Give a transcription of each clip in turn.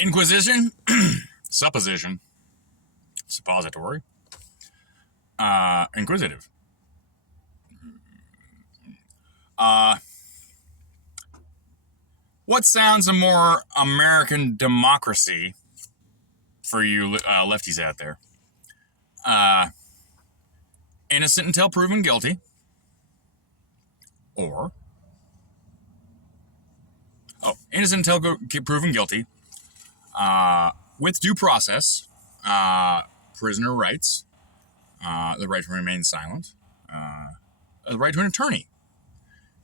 Inquisition, supposition, suppository, inquisitive. What sounds a more American democracy for you lefties out there? Innocent until proven guilty, or innocent until proven guilty, with due process, prisoner rights, the right to remain silent, the right to an attorney,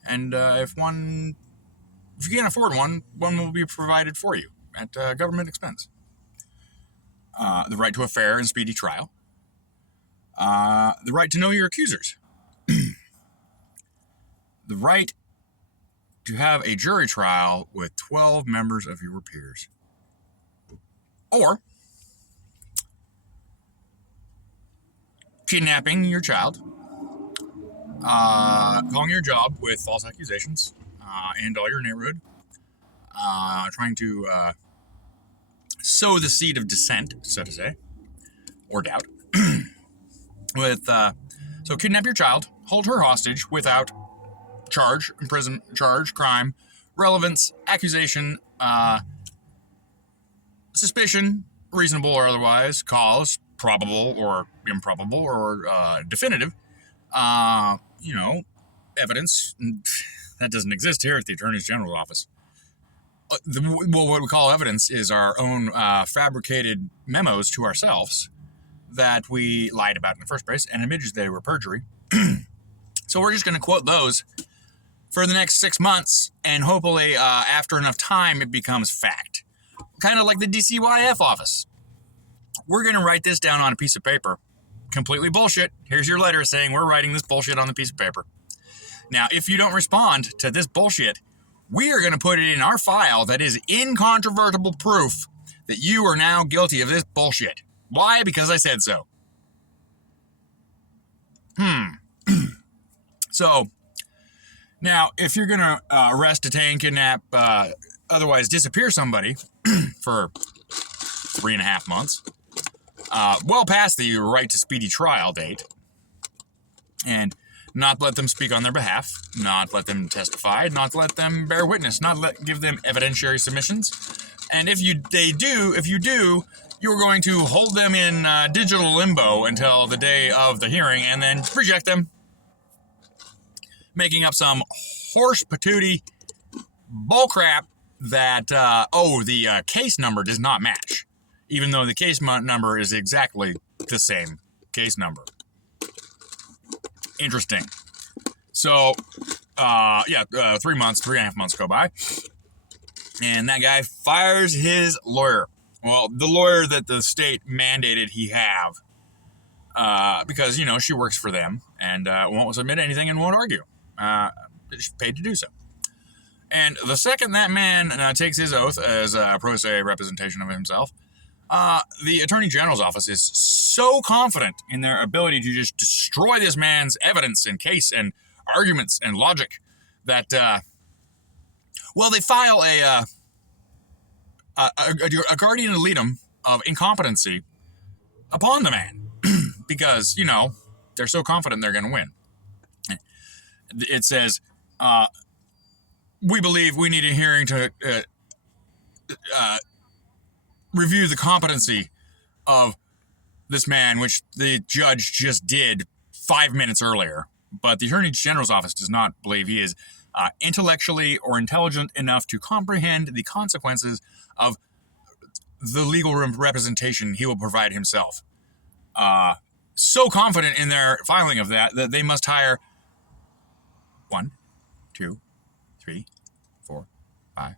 and if you can't afford one will be provided for you at government expense. The right to a fair and speedy trial, the right to know your accusers, the right to have a jury trial with 12 members of your peers, or kidnapping your child, calling your job with false accusations, and all your neighborhood, trying to sow the seed of dissent, so to say, or doubt, so kidnap your child, hold her hostage without charge, crime, relevance, accusation, suspicion, reasonable or otherwise, cause, probable or improbable or definitive, evidence. That doesn't exist here at the Attorney General's office. What we call evidence is our own fabricated memos to ourselves that we lied about in the first place and admitted they were perjury. So we're just going to quote those for the next 6 months, and hopefully after enough time it becomes fact. Kind of like the DCYF office. We're going to write this down on a piece of paper. Completely bullshit. Here's your letter saying we're writing this bullshit on the piece of paper. Now, if you don't respond to this bullshit, we are going to put it in our file that is incontrovertible proof that you are now guilty of this bullshit. Why? Because I said so. So, now, if you're going to arrest, detain, kidnap, otherwise disappear somebody for 3.5 months, well past the right to speedy trial date, and not let them speak on their behalf, not let them testify, not let them bear witness, give them evidentiary submissions, and if you do, you're going to hold them in digital limbo until the day of the hearing, and then reject them, making up some horse patootie bullcrap that, the case number does not match, even though the case number is exactly the same case number. Interesting. So, 3.5 months go by, and that guy fires his lawyer. Well, the lawyer that the state mandated he have, because, she works for them and won't submit anything and won't argue. She's paid to do so. And the second that man takes his oath as a pro se representation of himself, the Attorney General's office is so confident in their ability to just destroy this man's evidence and case and arguments and logic that, they file a guardian ad litem of incompetency upon the man because, they're so confident they're going to win. It says, we believe we need a hearing to review the competency of this man, which the judge just did 5 minutes earlier. But the Attorney General's office does not believe he is intellectually or intelligent enough to comprehend the consequences of the legal representation he will provide himself. So confident in their filing of that they must hire 1, 2, 3, 4, 5,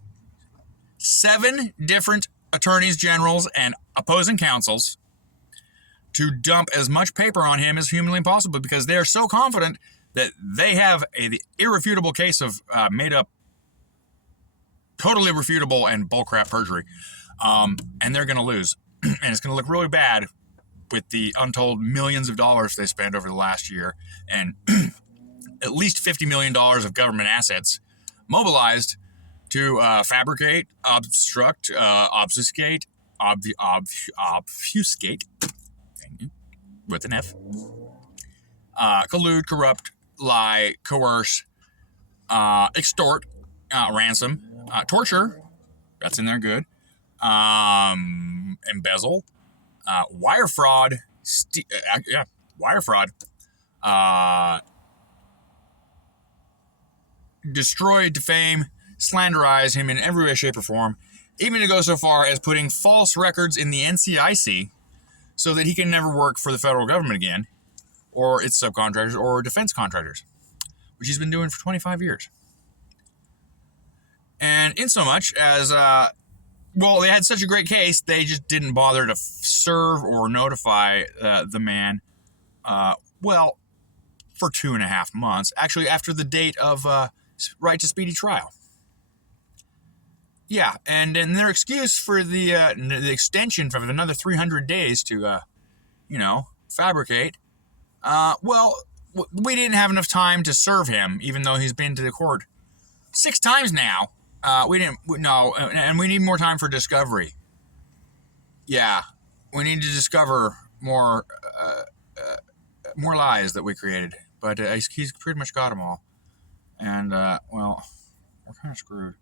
7 different attorneys generals and opposing counsels to dump as much paper on him as humanly possible because they are so confident that they have the irrefutable case of made up, totally refutable and bullcrap perjury. And they're going to lose. And it's going to look really bad with the untold millions of dollars they spent over the last year and at least $50 million of government assets mobilized to fabricate, obstruct, obfuscate, obfuscate, with an F, collude, corrupt, lie, coerce, extort, ransom, torture, that's in there good, embezzle, wire fraud, wire fraud, destroy, defame, slanderize him in every way, shape, or form, even to go so far as putting false records in the NCIC so that he can never work for the federal government again, or its subcontractors, or defense contractors, which he's been doing for 25 years. And insomuch as, they had such a great case, they just didn't bother to serve or notify the man, for 2.5 months, actually after the date of right to speedy trial. Yeah, and their excuse for the extension for another 300 days to, fabricate, we didn't have enough time to serve him, even though he's been to the court 6 times now. And we need more time for discovery. Yeah, we need to discover more lies that we created, but he's pretty much got them all. And, we're kind of screwed.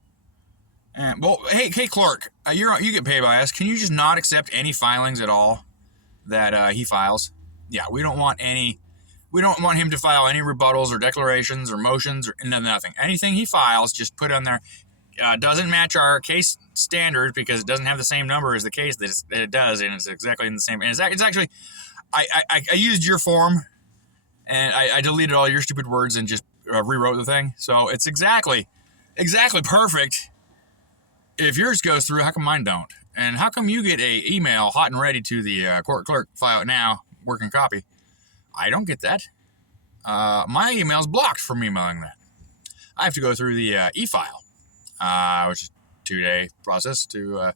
And, hey, Clark, you get paid by us. Can you just not accept any filings at all that he files? Yeah, we don't want him to file any rebuttals or declarations or motions or nothing. Anything he files, just put on there. Doesn't match our case standards because it doesn't have the same number as the case that it does, and it's exactly in the same. And it's actually, I used your form, and I deleted all your stupid words and just rewrote the thing. So it's exactly perfect. If yours goes through, how come mine don't? And how come you get a email hot and ready to the court clerk, file it now, working copy? I don't get that. My email's blocked from emailing that. I have to go through the e-file, which is a 2-day process to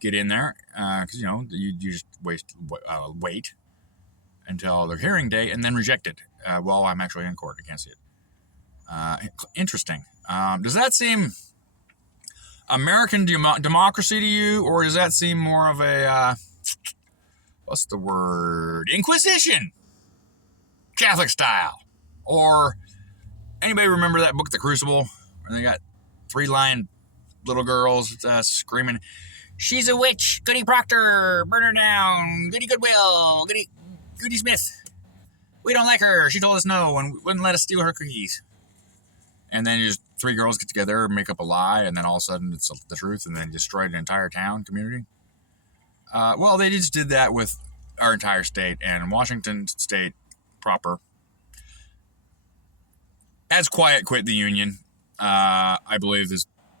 get in there, because you just wait until the hearing day and then reject it. While I'm actually in court, I can't see it. Interesting. Does that seem American democracy to you, or does that seem more of a what's the word? Inquisition, Catholic style? Or anybody remember that book, The Crucible, where they got 3 lying little girls screaming, "She's a witch, Goody Proctor, burn her down, Goody Goodwill, Goody Smith. We don't like her. She told us no and wouldn't let us steal her cookies." And then just 3 girls get together, make up a lie, and then all of a sudden it's the truth, and then destroy an entire town, community. They just did that with our entire state, and Washington state proper has quit the Union. I believe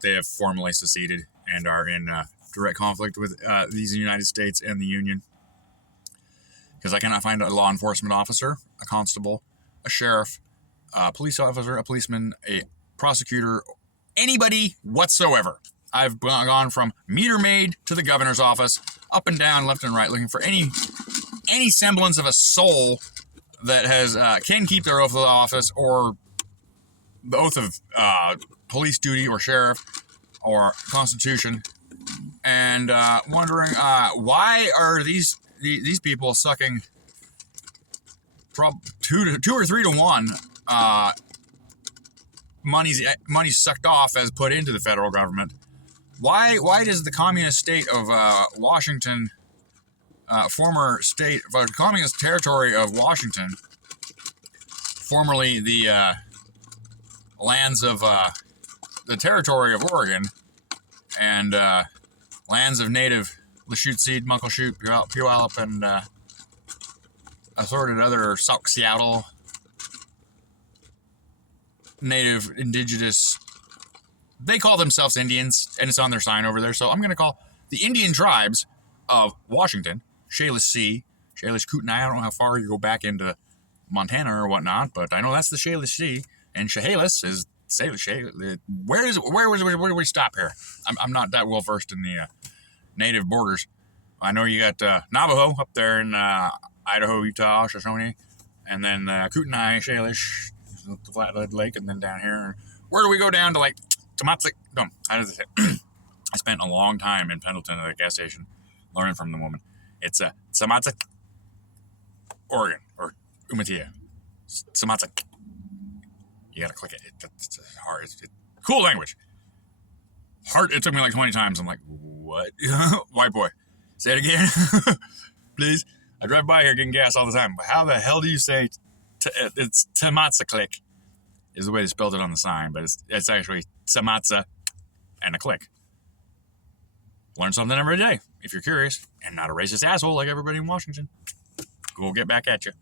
they have formally seceded and are in direct conflict with these United States and the Union. Because I cannot find a law enforcement officer, a constable, a sheriff, a police officer, a policeman, a prosecutor, anybody whatsoever. I've gone from meter maid to the governor's office, up and down, left and right, looking for any semblance of a soul that has can keep their oath of office or the oath of police duty or sheriff or constitution, and wondering why are these people sucking 2 or 3 to 1 money sucked off as put into the federal government. Why does the communist state of Washington, former state, communist territory of Washington, formerly the lands of the territory of Oregon, and lands of native Lachute, Muckleshoot, Puyallup, and assorted other Sauk, Seattle, native, indigenous, they call themselves Indians, and it's on their sign over there, so I'm going to call the Indian tribes of Washington, Salish Kootenai. I don't know how far you go back into Montana or whatnot, but I know that's the Salish Sea, and Chehalis is Salish. Where do we stop here? I'm not that well versed in the native borders. I know you got Navajo up there in Idaho, Utah, Shoshone, and then Kootenai, Salish, the Flathead Lake, and then down here. Where do we go down to like No, how does it say? I spent a long time in Pendleton at a gas station learning from the woman. It's a Samatsa, Oregon, or Umatilla. Samatsa. You gotta click it. It's hard. It's cool language. Hard. It took me like 20 times. I'm like, what? White boy. Say it again, please. I drive by here getting gas all the time. But how the hell do you say it's Tamatsa click? Is the way they spelled it on the sign, but it's actually Samatsa and a click. Learn something every day if you're curious and not a racist asshole like everybody in Washington. We'll get back at you.